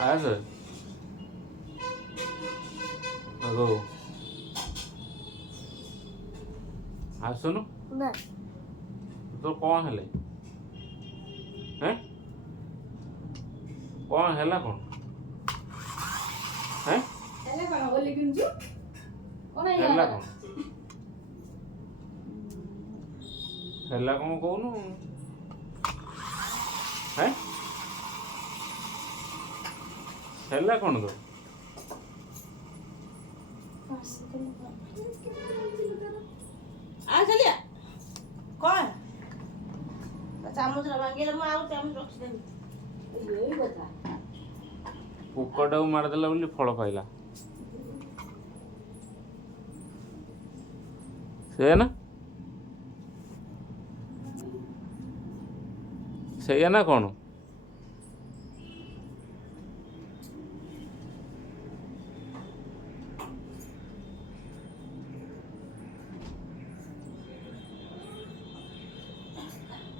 ଆସ ଆଗୋ ଆସୁନୁ ନା ତୋର କ'ଣ ହେଲେ ହେଁ କ'ଣ ହେଲା କ'ଣ ହେଁ ହେଲା କ'ଣ ହେଲା କ'ଣ କହୁନୁ ହେଁ ହେଲା କ'ଣ ତୋର ଚାଲିଆ କ'ଣ ଚାମଚ ଭାଙ୍ଗିଲେ ମୁଁ ଆଉ ଚାମଚ ରଖିଦେବି ଏଇ କଥା ପୋକଟାକୁ ମାରିଦେଲା ବୋଲି ଫଳ ପାଇଲା ସେଇଆ ନା ସେଇଆ ନା କ'ଣ